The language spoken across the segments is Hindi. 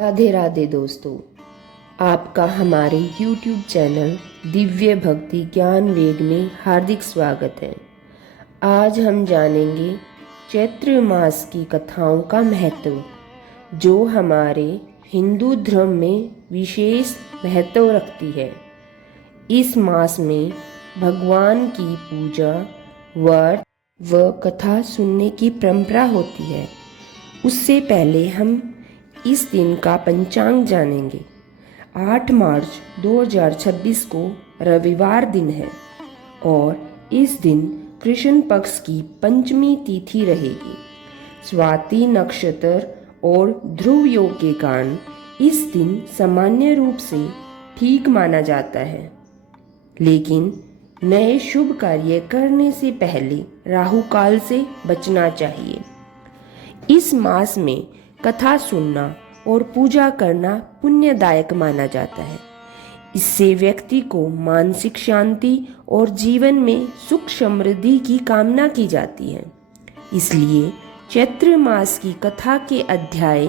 राधे राधे दोस्तों, आपका हमारे YouTube चैनल दिव्य भक्ति ज्ञान वेद में हार्दिक स्वागत है। आज हम जानेंगे चैत्र मास की कथाओं का महत्व, जो हमारे हिंदू धर्म में विशेष महत्व रखती है। इस मास में भगवान की पूजा, व्रत व कथा सुनने की परंपरा होती है। उससे पहले हम इस दिन का पंचांग जानेंगे। 8 मार्च 2026 को रविवार दिन है और इस दिन कृष्ण पक्ष की पंचमी तिथि रहेगी। स्वाति नक्षत्र और ध्रुव योग के कारण इस दिन सामान्य रूप से ठीक माना जाता है, लेकिन नए शुभ कार्य करने से पहले राहु काल से बचना चाहिए। इस मास में कथा सुनना और पूजा करना पुण्यदायक माना जाता है। इससे व्यक्ति को मानसिक शांति और जीवन में सुख समृद्धि की कामना की जाती है। इसलिए चैत्र मास की कथा के अध्याय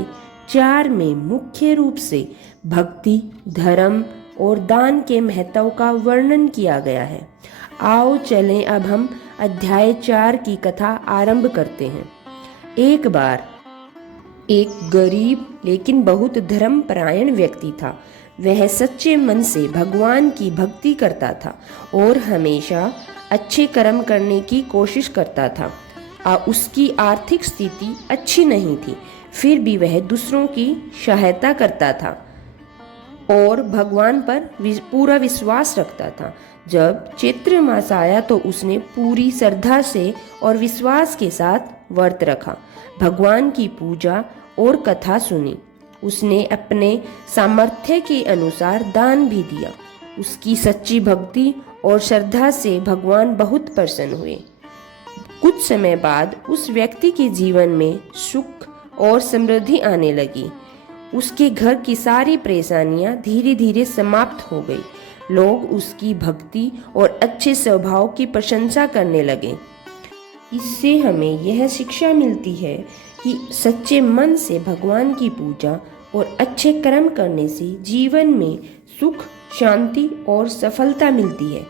4 में मुख्य रूप से भक्ति, धर्म और दान के महत्व का वर्णन किया गया है। आओ चलें, अब हम अध्याय 4 की कथा आरंभ करते हैं। एक बार एक गरीब लेकिन बहुत धर्मपरायण व्यक्ति था। वह सच्चे मन से भगवान की भक्ति करता था और हमेशा अच्छे कर्म करने की कोशिश करता था। उसकी आर्थिक स्थिति अच्छी नहीं थी, फिर भी वह दूसरों की सहायता करता था और भगवान पर पूरा विश्वास रखता था। जब चैत्र मास आया तो उसने पूरी श्रद्धा से और विश्वास के साथ व्रत रखा, भगवान की पूजा और कथा सुनी। उसने अपने सामर्थ्य के अनुसार दान भी दिया। उसकी सच्ची भक्ति और श्रद्धा से भगवान बहुत प्रसन्न हुए। कुछ समय बाद उस व्यक्ति के जीवन में सुख और समृद्धि आने लगी। उसके घर की सारी परेशानियां धीरे धीरे समाप्त हो गई। लोग उसकी भक्ति और अच्छे स्वभाव की प्रशंसा करने लगे। इससे हमें यह शिक्षा मिलती है कि सच्चे मन से भगवान की पूजा और अच्छे कर्म करने से जीवन में सुख, शांति और सफलता मिलती है।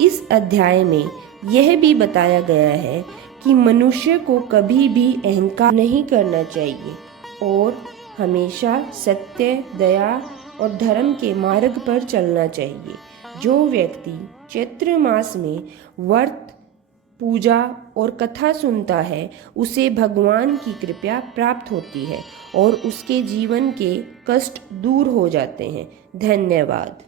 इस अध्याय में यह भी बताया गया है कि मनुष्य को कभी भी अहंकार नहीं करना चाहिए और हमेशा सत्य, दया और धर्म के मार्ग पर चलना चाहिए। जो व्यक्ति चैत्र मास में व्रत, पूजा और कथा सुनता है, उसे भगवान की कृपा प्राप्त होती है और उसके जीवन के कष्ट दूर हो जाते हैं। धन्यवाद।